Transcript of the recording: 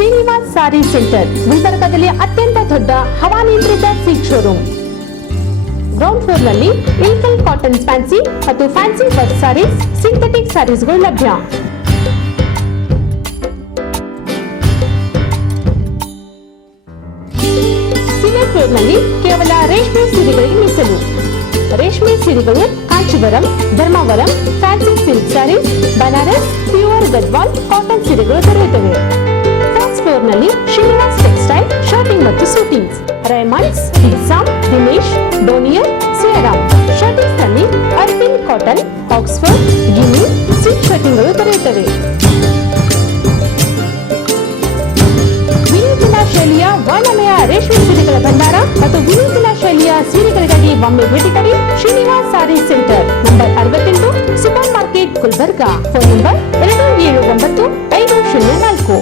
Srinivas sari centre ಗುಲ್ಬರ್ಗಾದಲ್ಲಿ ಅತ್ಯಂತ ದೊಡ್ಡ ಹವಾನಿಯಂತ್ರಿತ ಸಿಲ್ಕ್ ಶೋರೂಮ್. ಗ್ರೌಂಡ್ ಫ್ಲೋರ್ ನಲ್ಲಿ ಇಲ್ಕಲ್ ಕಾಟನ್ ಫ್ಯಾನ್ಸಿ ಮತ್ತು ಫ್ಯಾನ್ಸಿ ವರ್ಕ್ ಸಾರೀಸ್, ಸಿಂಥೆಟಿಕ್ ಸಾರೀಸ್ಗಳು ಲಭ್ಯ. ಸಿನೆ ಫ್ಲೋರ್ ನಲ್ಲಿ ಕೇವಲ ರೇಷ್ಮೆ ಸೀರೆಗಳಿಗೆ ಮೀಸಲು. ರೇಷ್ಮೆ ಸೀರೆಗಳು Kanjeevaram, Dharmavaram, fancy silk sarees, Banaras, pure Gadwal, cotton ಸೀರೆಗಳು ದೊರೆಯುತ್ತವೆ. ಫಸ್ಟ್ ಫ್ಲೋರ್ ನಲ್ಲಿ ಶ್ರೀನಿವಾಸ್ ಟೆಕ್ಸ್ಟೈಲ್, ಶರ್ಟಿಂಗ್ ಮತ್ತು ಸೂಟಿಂಗ್ಸ್, ರೈಮಂಡ್ಸ್, ಡಿಸಾಮ್, ದಿನೇಶ್, ಡೋನಿಯರ್, ಸಿಯರಾಮ್. ಶರ್ಟಿಂಗ್ಸ್ ನಲ್ಲಿ ಅರ್ಪಿನ್ ಕಾಟನ್, ಆಕ್ಸ್ಫರ್ಡ್, ಗಿನಿ, ಸಿಲ್ಕ್ ಶರ್ಟಿಂಗ್ಗಳು ದೊರೆಯುತ್ತವೆ. ವಿನೂತನ ಶೈಲಿಯ ವರ್ಣಮಯ ರೇಷ್ಮೆ ಸೀರೆಗಳ ಭಂಡಾರ ಮತ್ತು ವಿನೂತನ ಶೈಲಿಯ ಸೀರೆಗಳಿಗಾಗಿ ಒಮ್ಮೆ ಭೇಟಿ ಕೊಡಿ. Srinivas sari centre, number 68, super market, Gulbarga. Phone number 279504.